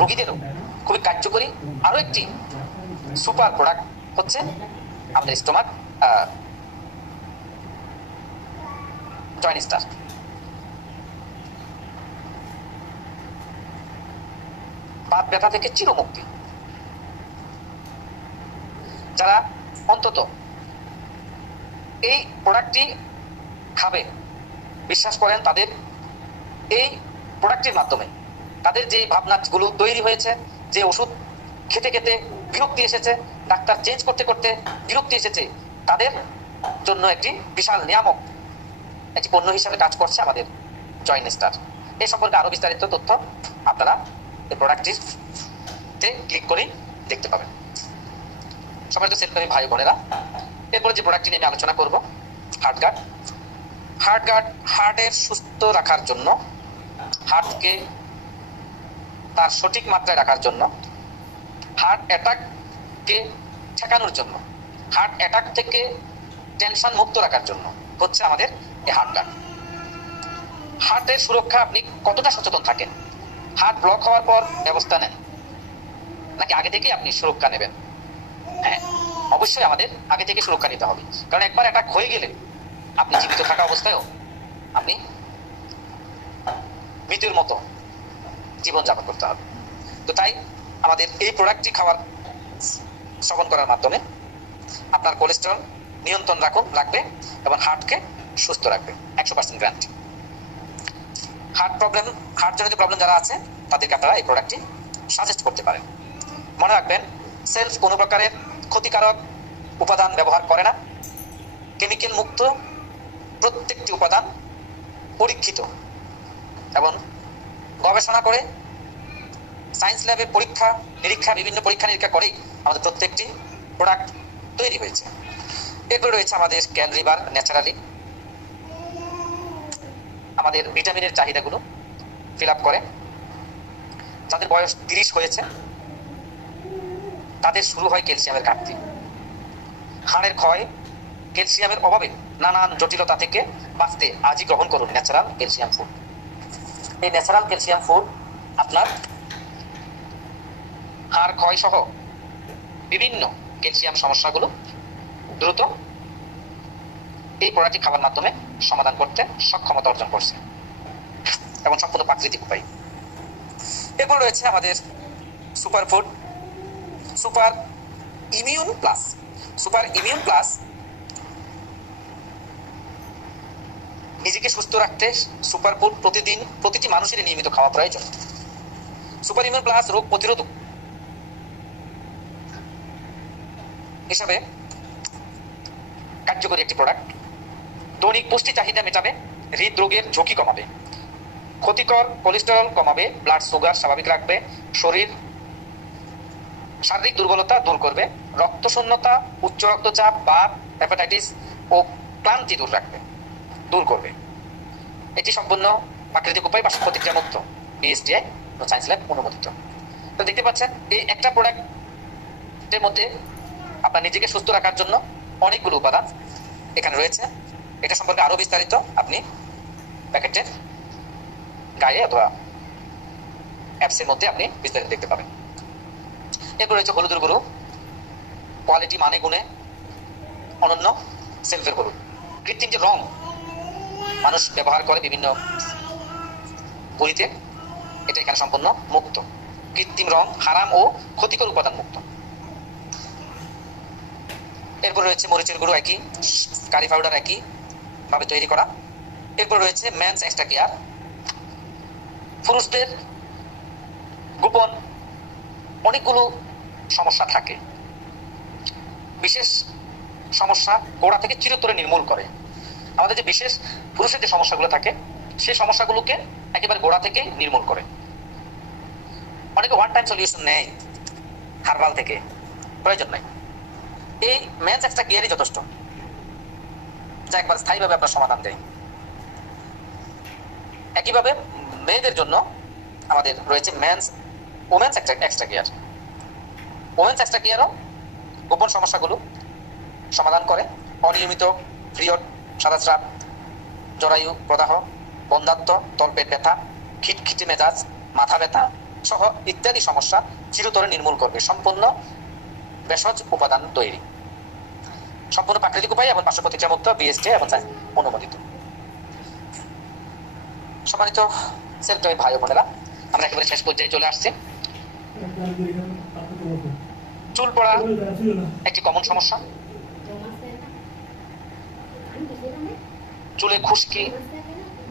রোগীদেরও খুবই কার্যকরী আরো একটি সুপার প্রোডাক্ট হচ্ছে আমাদের স্টোমাক জয়েন্ট স্টার। বাত ব্যথা থেকে চিরমুক্তি। যারা অন্তত এই প্রোডাক্টটি খাবে, বিশ্বাস করেন তাদের এই প্রোডাক্টের মাধ্যমে তাদের যে ভাবনাগুলো তৈরি হয়েছে, যে ওষুধ খেতে খেতে বিরক্তি এসেছে, ডাক্তার চেঞ্জ করতে করতে বিরক্তি এসেছে, তাদের জন্য একটি বিশাল নিয়ামক একটি পণ্য হিসাবে কাজ করছে আমাদের জয়েন্ট স্টার। এই সম্পর্কে আরো বিস্তারিত তথ্য আপনারা এই প্রোডাক্টটিতে ক্লিক করে দেখতে পাবেন। সম্মানিত সেলফি ভাই বোনেরা, এরপরে যে প্রোডাক্টটি নিয়ে আমি আলোচনা করব, হার্টগার্ড। হার্টগার্ড হার্টের সুস্থ রাখার জন্য, হার্টকে তার সঠিক মাত্রায় রাখার জন্য, হার্ট অ্যাটাককে ঠেকানোর জন্য, হার্ট অ্যাটাক থেকে টেনশন মুক্ত রাখার জন্য হচ্ছে আমাদের এই হার্টগার্ড। হার্টের সুরক্ষা আপনি কতটা সচেতন থাকেন? হার্ট ব্লক হওয়ার পর ব্যবস্থা নেন নাকি আগে থেকে আপনি সুরক্ষা নেবেন? হ্যাঁ, অবশ্যই আমাদের আগে থেকে সুরক্ষা নিতে হবে, কারণ একবার অ্যাটাক হয়ে গেলে আপনি জীবিত থাকা অবস্থায়ও আপনি মৃত্যুর মতো জীবনযাপন করতে হবে। তো তাই আমাদের এই প্রোডাক্টটি সেবন করার মাধ্যমে আপনার কোলেস্টেরল নিয়ন্ত্রণ রাখবে এবং হার্টকে সুস্থ রাখবে, 100% গ্যারান্টি। হার্ট জনিত প্রবলেম যারা আছে তাদেরকে আপনারা এই প্রোডাক্টটি সাজেস্ট করতে পারেন। মনে রাখবেন, সেলফ কোনো প্রকারের ক্ষতিকারক উপাদান ব্যবহার করে না। কেমিক্যাল মুক্ত প্রত্যেকটি উপাদান পরীক্ষিত এবং গবেষণা করে সায়েন্স ল্যাবে বিভিন্ন পরীক্ষা নিরীক্ষা করেই আমাদের প্রত্যেকটি প্রোডাক্ট তৈরি হয়েছে। এরপরে রয়েছে আমাদের ক্যান রিভার ন্যাচারালি, আমাদের ভিটামিনের চাহিদাগুলো ফিল আপ করে। যাদের বয়স 30 হয়েছে তাদের শুরু হয় ক্যালসিয়ামের ঘাটতি, হাড়ের ক্ষয়, ক্যালসিয়ামের অভাবে নানান জটিলতা থেকে বাঁচতে আজই গ্রহণ করুন ন্যাচারাল ক্যালসিয়াম ফুড। এই ন্যাচারাল ক্যালসিয়াম ফুড আপনার হাড় ক্ষয় সহ বিভিন্ন ক্যালসিয়াম সমস্যাগুলো দ্রুত এই প্রোডাক্টটি খাওয়ার মাধ্যমে সমাধান করতে সক্ষমতা অর্জন করছে এবং সম্পূর্ণ প্রাকৃতিক উপায়। এরপর রয়েছে আমাদের super food super immune plus. Super immune plus নিজেকে সুস্থ রাখতে সুপার ফুড প্রতিদিন প্রতিটি মানুষের নিয়মিত খাওয়া প্রয়োজন। সুপার ইমিউন প্লাস রোগ প্রতিরোধক হিসাবে কার্যকরী একটি প্রোডাক্ট। দৈনিক পুষ্টি চাহিদা মেটাবে, হৃদরোগের ঝুঁকি কমাবে, ক্ষতিকর কোলেস্টেরল কমাবে, ব্লাড সুগার স্বাভাবিক রাখবে, শারীরিক দুর্বলতা দূর করবে, রক্তশূন্যতা, উচ্চ রক্তচাপ, বাত, হেপাটাইটিস ও ক্লান্তি দূর করবে। এটি সম্পূর্ণ প্রাকৃতিক উপায় পার্শ্ব প্রতিক্রিয়া মুক্ত, বিএসটিআই সায়েন্স ল্যাব অনুমোদিত। তো দেখতে পাচ্ছেন এই একটা প্রোডাক্টের মধ্যে আপনার নিজেকে সুস্থ রাখার জন্য অনেকগুলো উপাদান এখানে রয়েছে। এটা সম্পর্কে আরো বিস্তারিত আপনি প্যাকেটের গায়ে অথবা অ্যাপসের মধ্যে আপনি বিস্তারিত দেখতে পাবেন। এরপর রয়েছে হলুদের গুঁড়ো, কোয়ালিটি মানে গুণে অনন্য সেলফের হলুদ। কৃত্রিম যে রং মানুষ ব্যবহার করে বিভিন্ন বইতে, এটা এখানে সম্পূর্ণ মুক্ত। কৃত্রিম রং, হারাম ও ক্ষতিকর উপাদান মুক্ত। এরপর রয়েছে মরিচের গুঁড়ো, একই কারি পাউডার একই ভাবে তৈরি করা। এরপর রয়েছে মেন্স এক্সট্রা কেয়ার। পুরুষদের গোপন অনেকগুলো সমস্যা থাকে, বিশেষ সমস্যা গোড়া থেকে চিরতরে নির্মূল করে। আমাদের যে বিশেষ পুরুষের যে সমস্যাগুলো থাকে সেই সমস্যাগুলোকে একেবারে গোড়া থেকে নির্মূল করে। অনেকে ওয়ান টাইম সলিউশন নেয় হার্বাল থেকে, প্রয়োজন নাই। এই মেন্স এক্সট্রা কেয়ারই যথেষ্ট, যা একবার স্থায়ীভাবে আপনার সমাধান দেয়। একইভাবে মেয়েদের জন্য আমাদের রয়েছে women's extra care. Women's extra কেয়ারও গোপন সমস্যাগুলো সমাধান করে। অনিয়মিত পিরিয়ড, সাদাস্রাব, জরায়ু প্রদাহ, বন্ধ্যাত্ব, তলপেট ব্যথা, খিটখিটে মেজাজ, মাথা ব্যথা সহ ইত্যাদি সমস্যা চিরতরে নির্মূল করবে। সম্পূর্ণ ভেষজ উপাদান তৈরি, সম্পূর্ণ প্রাকৃতিক উপায় এবং পার্শ্ব প্রতিক্রিয়া মুক্ত, বিএসটি এবং অনুমোদিত। সম্মানিত সেলফি ভাই বোনেরা, আমরা একেবারে শেষ পর্যায়ে চলে আসছি। চুল পড়া একটি কমন সমস্যা। চুলে খুশকি,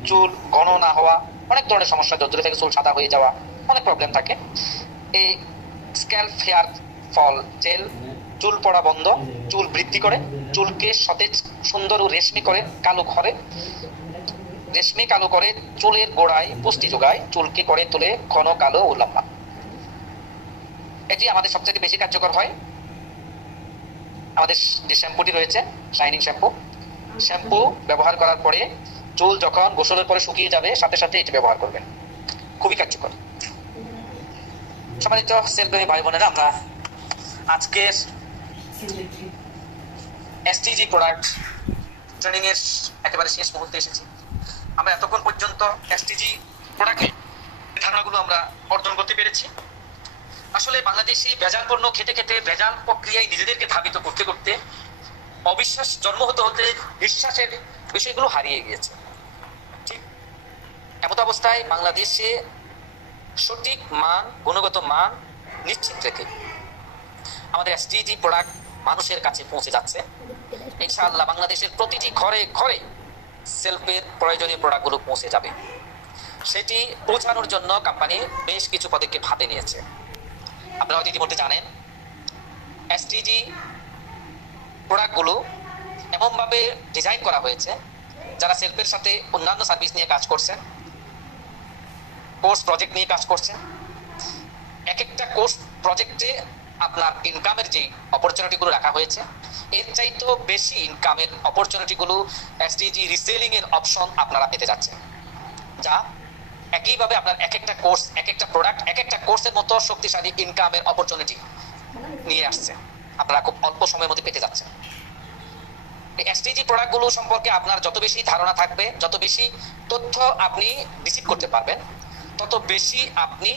চুল ঘন না হওয়া, অনেক ধরনের সমস্যা, জর্জরি থেকে চুল সাদা হয়ে যাওয়া, অনেক প্রবলেম থাকে। এই স্ক্যাল্প হেয়ার ফল জেল চুল পড়া বন্ধ, চুল বৃদ্ধি করে, চুলকে সতেজ, সুন্দর ও রেশমি কালো করে, চুলের গোড়ায় পুষ্টি যোগায়, চুলকে করে তোলে ঘন কালো ও লম্বা। এটি আমাদের সবচেয়ে বেশি কার্যকর হয় আমাদের যে শ্যাম্পুটি রয়েছে, শাইনিং শ্যাম্পু ব্যবহার করার পরে চুল যখন গোসলের পরে শুকিয়ে যাবে সাথে সাথে এটি ব্যবহার করবেন, খুবই কার্যকর। সম্মানিত সেলফি ভাই বোনেরা, আমরা আজকের এসটিজি প্রোডাক্ট ট্রেনিং এর একেবারে শেষ মুহূর্তে এসেছি। আমরা এতক্ষণ পর্যন্ত এসটিজি প্রোডাক্টে ধারণাগুলো আমরা অর্জন করতে পেরেছি। আসলে বাংলাদেশি ভেজাল পণ্য খেতে খেতে, ভেজাল প্রক্রিয়ায় নিজেদেরকে ধাবিত করতে করতে, অবিশ্বাস জন্ম হতে হতে বিশ্বাসের বিষয়গুলো হারিয়ে গিয়েছে। ঠিক এমত অবস্থায় বাংলাদেশে সঠিক মান, গুণগত মান নিশ্চিত রেখে আমাদের এসটিজি প্রোডাক্ট মানুষের কাছে পৌঁছে যাচ্ছে। ইনশাআল্লাহ বাংলাদেশের প্রতিটি ঘরে ঘরে সেলফের প্রয়োজনীয় প্রোডাক্টগুলো পৌঁছে যাবে। সেটি পৌঁছানোর জন্য কোম্পানি বেশ কিছু পদক্ষেপ হাতে নিয়েছে। আপনারা ইতিমধ্যে জানেন, এসটিজি প্রোডাক্টগুলো এমনভাবে ডিজাইন করা হয়েছে, যারা সেলফের সাথে অন্যান্য সার্ভিস নিয়ে কাজ করছেন, কোর্স প্রজেক্ট নিয়ে কাজ করছেন, এক একটা কোর্স প্রজেক্টে আপনার ইনকামের যে অপরচুনিটিগুলো রাখা হয়েছে, এর চাইতেও বেশি ইনকামের অপরচুনিটিগুলো এসটিজি রিসেলিং এর অপশন আপনারা পেতে যাচ্ছেন, যা একইভাবে আপনার এক একটা কোর্স, এক একটা প্রোডাক্ট, এক একটা কোর্সের মতো শক্তিশালী ইনকামের অপরচুনিটি নিয়ে আসছে। আপনারা খুব অল্প সময়ের মধ্যে পেতে যাচ্ছেন। এই এসটিজি প্রোডাক্টগুলো সম্পর্কে আপনার যত বেশি ধারণা থাকবে, যত বেশি তথ্য আপনি রিসিভ করতে পারবেন, তত বেশি আপনি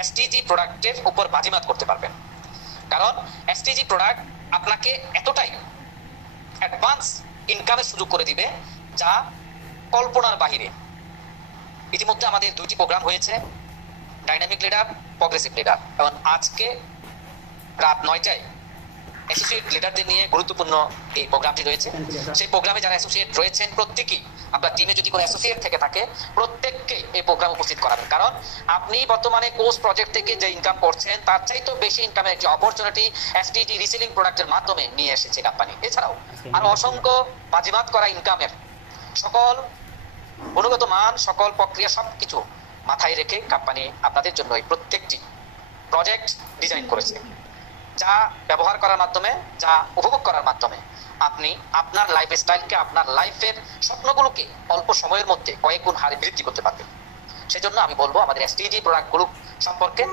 এসটিজি প্রোডাক্টের উপর বাজিমাত করতে পারবেন। কারণ এসটিজি প্রোডাক্ট আপনাকে এতটাই অ্যাডভান্স ইনকামের সুযোগ করে দিবে যা কল্পনার বাহিরে। ইতিমধ্যে আমাদের 2টি প্রোগ্রাম হয়েছে, ডাইনামিক লিডার, প্রগ্রেসিভ লিডার, এবং আজকে রাত 9টায় অ্যাসোসিয়েট লিডারদের নিয়ে গুরুত্বপূর্ণ এই প্রোগ্রামটি রয়েছে। সেই প্রোগ্রামে যারা অ্যাসোসিয়েট রয়েছেন প্রত্যেকেই, আপনার টিমে যদি কোনো অ্যাসোসিয়েট থেকে থাকে প্রত্যেককে এই প্রোগ্রাম উপস্থিত করাবেন। কারণ আপনি বর্তমানে কোর্স প্রজেক্ট থেকে যে ইনকাম করছেন তার চাইতেও বেশি ইনকামের একটি অপরচুনিটি এসটিজি রিসেলিং প্রোডাক্টের মাধ্যমে নিয়ে এসেছে কোম্পানি। এছাড়াও আরো অসংখ্য বাজিমাত করা ইনকামের সকল গুণগত মান, সকল প্রক্রিয়া সবকিছু মাথায় রেখে কোম্পানি আপনাদের জন্য এই প্রত্যেকটি প্রজেক্ট ডিজাইন করেছে, যা ব্যবহার করার মাধ্যমে, যা উপভোগ করার মাধ্যমে আপনি আপনার লাইফ স্টাইলকে, আপনার লাইফের স্বপ্নগুলোকে অল্প সময়ের মধ্যে কয়েক গুণ হারে বৃদ্ধি করতে পারবেন। সেজন্য আমি বলবো আমাদের এসটিজি প্রোডাক্টগুলো সম্পর্কে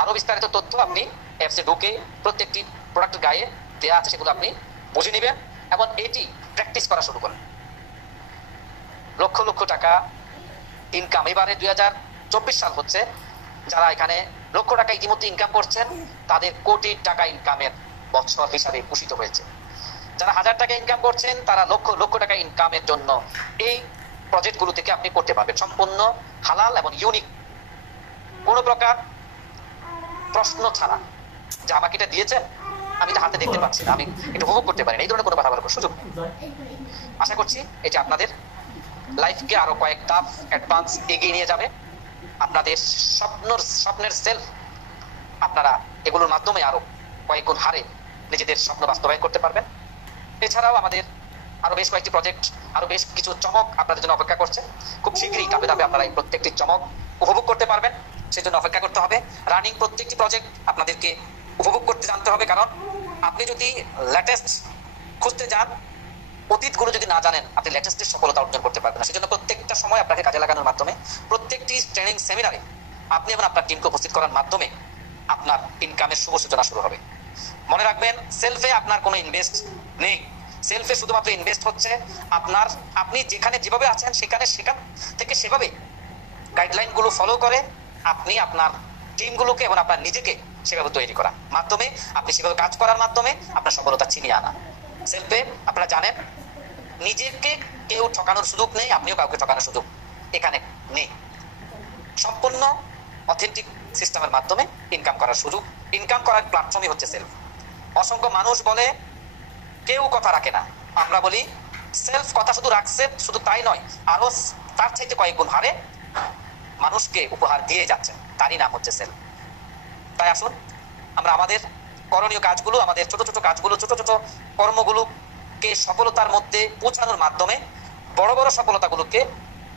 আরো বিস্তারিত তথ্য আপনি অ্যাপসে ঢুকে প্রত্যেকটি প্রোডাক্টের গায়ে দেওয়া আছে সেগুলো আপনি বুঝে নেবেন এবং এটি প্র্যাকটিস করা শুরু করেন। লক্ষ লক্ষ টাকা ইনকাম, এবারে 2024 সাল হচ্ছে, যারা এখানে লক্ষ টাকা ইতিমধ্যে ইনকাম করছেন তাদের কোটি টাকা ইনকামের বছর হিসাবে ঘোষিত হয়েছে। যারা 1000 টাকা ইনকাম করছেন তারা লক্ষ লক্ষ টাকা ইনকামের জন্য এই প্রজেক্টগুলো থেকে আপনি করতে পারবেন, সম্পূর্ণ হালাল এবং ইউনিক, কোনো প্রকার প্রশ্ন ছাড়া। যে আমাকে এটা দিয়েছেন, আমি এটা হাতে দেখতে পাচ্ছি না, আমি এটা উপভোগ করতে পারি না, এই ধরনের কোনো কথা বলার সুযোগ নেই। আশা করছি এটি আপনাদের লাইফকে আরো কয়েক ধাপ অ্যাডভান্স এগিয়ে নিয়ে যাবে। আপনাদের স্বপ্নের সেলফ আপনারা এগুলোর মাধ্যমে আরো কয়েক গুণ হারে নিজেদের স্বপ্ন বাস্তবায়ন করতে পারবেন। এছাড়াও আমাদের আরো বেশ কয়েকটি প্রজেক্ট, আরো বেশ কিছু চমক আপনাদের জন্য অপেক্ষা করছে। খুব শীঘ্রই ধাপে ধাপে আপনারা এই প্রত্যেকটি চমক উপভোগ করতে পারবেন, সেজন্য অপেক্ষা করতে হবে। রানিং প্রত্যেকটি প্রজেক্ট আপনাদেরকে উপভোগ করতে জানতে হবে, কারণ আপনি যদি লেটেস্ট খুঁজতে যান, অতীতগুলো যদি না জানেন, আপনি লেটেস্টের সফলতা অর্জন করতে পারবেন না। সেজন্য প্রত্যেকটা সময় আপনাকে কাজে লাগানোর মাধ্যমে, প্রত্যেকটি ট্রেনিং সেমিনারে আপনি এবং আপনার টিমকে উপস্থিত করার মাধ্যমে আপনার ইনকামের শুভ সূচনা শুরু হবে। মনে রাখবেন, সেলফে আপনার কোনো ইনভেস্ট নেই। সেলফে শুধুমাত্র ইনভেস্ট হচ্ছে আপনি যেখানে যেভাবে আছেন সেখান থেকে সেভাবে গাইডলাইনগুলো ফলো করে আপনি আপনার টিমগুলোকে এবং আপনার নিজেকে সেভাবে তৈরি করা মাধ্যমে, আপনি সেভাবে কাজ করার মাধ্যমে আপনার সফলতা ছিনিয়ে আনা। সেলফে আপনারা জানেন, নিজেকে কেউ ঠকানোর সুযোগ নেই, আপনিও কাউকে ঠকানোর সুযোগ এখানে নেই। সম্পূর্ণ অথেন্টিক সিস্টেমের মাধ্যমে ইনকাম করার সুযোগ, ইনকাম করার প্ল্যাটফর্মই হচ্ছে সেলফ। অসংখ্য মানুষ বলে কেউ কথা রাখে না, আমরা বলি সেলফ কথা শুধু রাখছে, শুধু তাই নয়, আরো তার চাইতে কয়েক গুণ হারে মানুষকে উপহার দিয়ে যাচ্ছেন, তারই নাম হচ্ছে সেলফ। তাই আসুন আমরা আমাদের করণীয় কাজগুলো, আমাদের ছোট ছোট কাজগুলো, ছোট ছোট কর্মগুলোকে সফলতার মধ্যে পৌঁছানোর মাধ্যমে বড় বড় সফলতাগুলোকে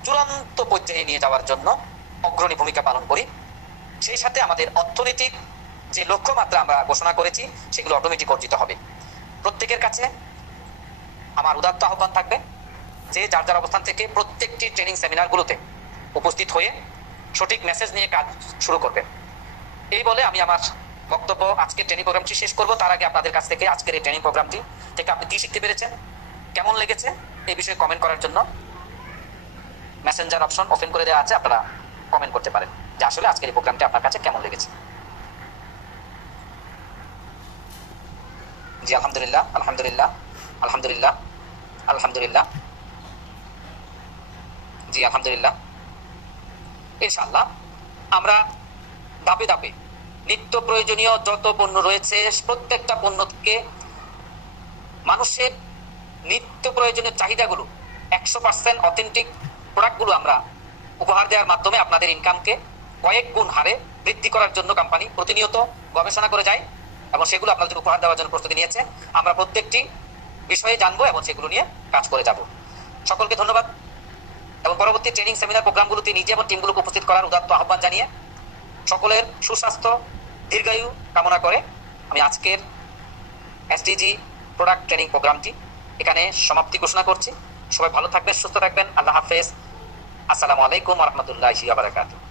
চূড়ান্ত পর্যায়ে নিয়ে যাওয়ার জন্য অগ্রণী ভূমিকা পালন করি। সেই সাথে আমাদের অর্থনৈতিক যে লক্ষ্যমাত্রা আমরা ঘোষণা করেছি সেগুলো অটোমেটিক অর্জিত হবে। প্রত্যেকের কাছে আমার উদাত্ত আহ্বান থাকবে যে যার যার অবস্থান থেকে প্রত্যেকটি ট্রেনিং সেমিনারগুলোতে উপস্থিত হয়ে সঠিক মেসেজ নিয়ে কাজ শুরু করবেন। এই বলে আমি আমার বক্তব্য আজকের ট্রেনিং প্রোগ্রামটি শেষ করব। তার আগে আপনাদের কাছ থেকে আজকের এই ট্রেনিং প্রোগ্রামটি থেকে আপনি কি শিখতে পেরেছেন, কেমন লেগেছে, এই বিষয়ে কমেন্ট করার জন্য মেসেঞ্জার অপশন ওপেন করে দেওয়া আছে, আপনারা কমেন্ট করতে পারেন যে আসলে আজকের এই প্রোগ্রামটি আপনার কাছে কেমন লেগেছে। জি আলহামদুলিল্লাহ, আলহামদুলিল্লাহ, আলহামদুলিল্লাহ, আলহামদুলিল্লাহ, জি আলহামদুলিল্লাহ। ইনশাআল্লাহ আমরা ধাপে ধাপে নিত্য প্রয়োজনীয় যত পণ্য রয়েছে প্রত্যেকটা পণ্যকে মানুষের নিত্য প্রয়োজনীয় চাহিদাগুলো 100% অথেন্টিক প্রোডাক্টগুলো আমরা উপহার দেওয়ার মাধ্যমে আপনাদের ইনকামকে কয়েক গুণ হারে বৃদ্ধি করার জন্য কোম্পানি প্রতিনিয়ত গবেষণা করে যায় এবং সেগুলো আপনাদের উপহার দেওয়ার জন্য প্রস্তুতি নিয়েছে। আমরা প্রত্যেকটি বিষয়ে জানবো এবং সেগুলো নিয়ে কাজ করে যাব। সকলকে ধন্যবাদ এবং পরবর্তী ট্রেনিং সেমিনার প্রোগ্রামগুলোতে নিজে এবং টিমগুলোকে উপস্থিত করার উদাত্ত আহ্বান জানিয়ে সকলের সুস্বাস্থ্য দীর্ঘায়ু কামনা করে আমি আজকের এসটিজি প্রোডাক্ট ট্রেনিং প্রোগ্রামটি এখানে সমাপ্তি ঘোষণা করছি। সবাই ভালো থাকবেন, সুস্থ থাকবেন। আল্লাহ হাফেজ। আসসালামু আলাইকুম ওয়া রাহমাতুল্লাহি ওয়া বারাকাতুহু।